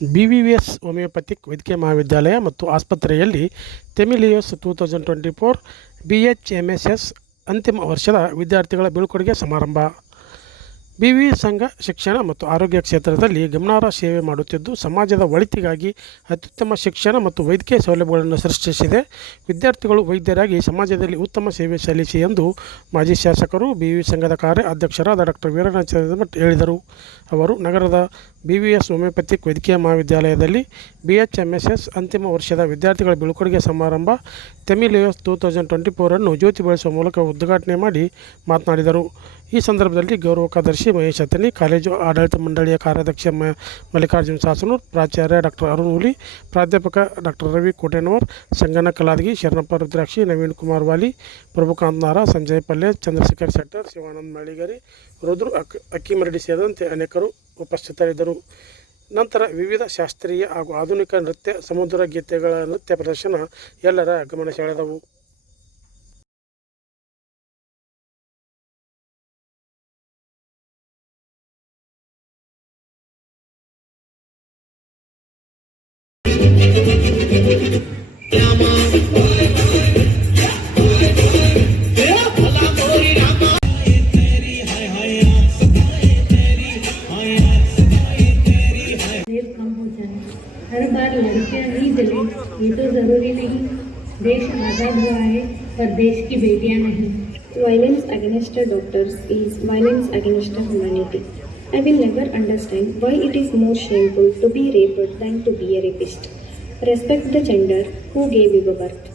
BVVS homeopathic ವೈದ್ಯಕೀಯ ಮಹಾವಿದ್ಯಾಲಯ ಮತ್ತು ಆಸ್ಪತ್ರೆಯಲ್ಲಿ ತೆಮಿಲಿಯೋಸ್ 2024 BHMSS ಅಂತಿಮ ವರ್ಷದ ವಿದ್ಯಾರ್ಥಿಗಳ ಬೀಳ್ಕೊಡುಗೆ ಸಮಾರಂಭ. BV ಸಂಘ ಶಿಕ್ಷಣ ಮತ್ತು ಆರೋಗ್ಯ ಕ್ಷೇತ್ರದಲ್ಲಿ ಗಮನಾರ್ಹ ಸೇವೆ ಮಾಡುತ್ತಿದ್ದು, ಸಮಾಜದ ಒಳಿತಿಗಾಗಿ ಅತ್ಯುತ್ತಮ ಶಿಕ್ಷಣ ಮತ್ತು ವೈದ್ಯಕೀಯ ಸೌಲಭ್ಯಗಳನ್ನು ಸೃಷ್ಟಿಸಿದೆ. ವಿದ್ಯಾರ್ಥಿಗಳು ವೈದ್ಯರಾಗಿ ಸಮಾಜದಲ್ಲಿ ಉತ್ತಮ ಸೇವೆ ಸಲ್ಲಿಸಿ ಎಂದು ಮಾಜಿ ಶಾಸಕರು, BV ಸಂಘದ ಕಾರ್ಯ ಅಧ್ಯಕ್ಷರಾದ ಡಾ ವೀರನಾಥ್ ಮಠ್ ಹೇಳಿದರು. ಅವರು ನಗರದ BVS ಹೋಮಿಯೋಪತಿಕ್ ವೈದ್ಯಕೀಯ ಮಹಾವಿದ್ಯಾಲಯದಲ್ಲಿ BHMSS ಅಂತಿಮ ವರ್ಷದ ವಿದ್ಯಾರ್ಥಿಗಳ ಬೀಳ್ಕೊಡುಗೆ ಸಮಾರಂಭ ತೆಮಿಲಿಯೋಸ್ 2024 ಅನ್ನು ಜ್ಯೋತಿ ಬೆಳೆಸುವ ಮೂಲಕ ಉದ್ಘಾಟನೆ ಮಾಡಿ ಮಾತನಾಡಿದರು. ಈ ಸಂದರ್ಭದಲ್ಲಿ ಗೌರವ ಕಾರ್ಯದರ್ಶಿ ಮಹೇಶ್ ಅತ್ತನಿ, ಕಾಲೇಜು ಆಡಳಿತ ಮಂಡಳಿಯ ಕಾರ್ಯಾಧ್ಯಕ್ಷ ಮಲ್ಲಿಕಾರ್ಜುನ ಸಾಸನೂರ್, ಪ್ರಾಚಾರ್ಯ ಡಾ ಅರುಣ್ ಹುಲಿ, ಪ್ರಾಧ್ಯಾಪಕ ಡಾ ರವಿ ಕೋಟೆನವರ್, ಸಂಗಣ್ಣ ಕಲಾದಗಿ, ಶರಣಪ್ಪ ರುದ್ರಾಕ್ಷಿ, ನವೀನ್ ಕುಮಾರ್ ವಾಲಿ, ಪ್ರಭುಕಾಂತ್ ನಾರ, ಸಂಜಯ್ ಪಲ್ಲೆ, ಚಂದ್ರಶೇಖರ್ ಶೆಟ್ಟರ್, ಶಿವಾನಂದ್ ಮಳಿಗೇರಿ, ರುದ್ರು ಅಕ್ಕಿಮರಡಿ ಸೇರಿದಂತೆ ಅನೇಕರು ಉಪಸ್ಥಿತರಿದ್ದರು. ನಂತರ ವಿವಿಧ ಶಾಸ್ತ್ರೀಯ ಹಾಗೂ ಆಧುನಿಕ ನೃತ್ಯ, ಸಮುದ್ರ ಗೀತೆಗಳ ನೃತ್ಯ ಪ್ರದರ್ಶನ ಎಲ್ಲರ ಗಮನ ಸೆಳೆದವು. हर बार लड़कियां ही जली, ये तो जरूरी नहीं. देश आज़ाद हुआ है पर देश की बेटियां नहीं. Violence against doctors is violence against humanity. I will never understand why it is more shameful to be raped than to be a rapist. Respect the gender who gave you birth.